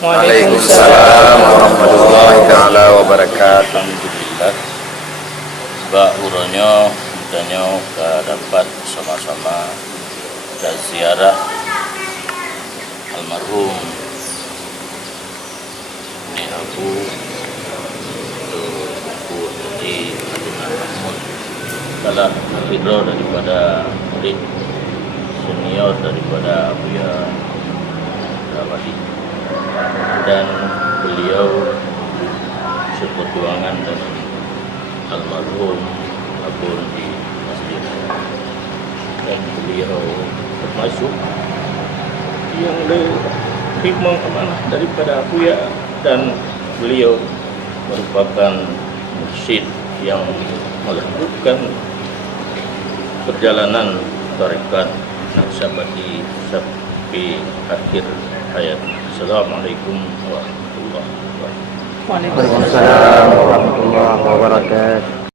Waalaikumsalam warahmatullahi taala wabarakatuh. Alhamdulillah, Mbak Uronyo ditanya dapat sama-sama dan ziarah almarhum ini aku buku di Madinah Mahmud adalah akhirnya daripada murid senior daripada Abuya Rawadi, dan beliau seperjuangan dengan almarhum Abun di masjid, dan beliau termasuk yang lebih amanah daripada Abuya, dan beliau merupakan mursyid yang melakukan perjalanan tarekat Naqsyabandi sampai akhir hayat. Assalamualaikum warahmatullahi wabarakatuh. Waalaikumsalam warahmatullahi wabarakatuh.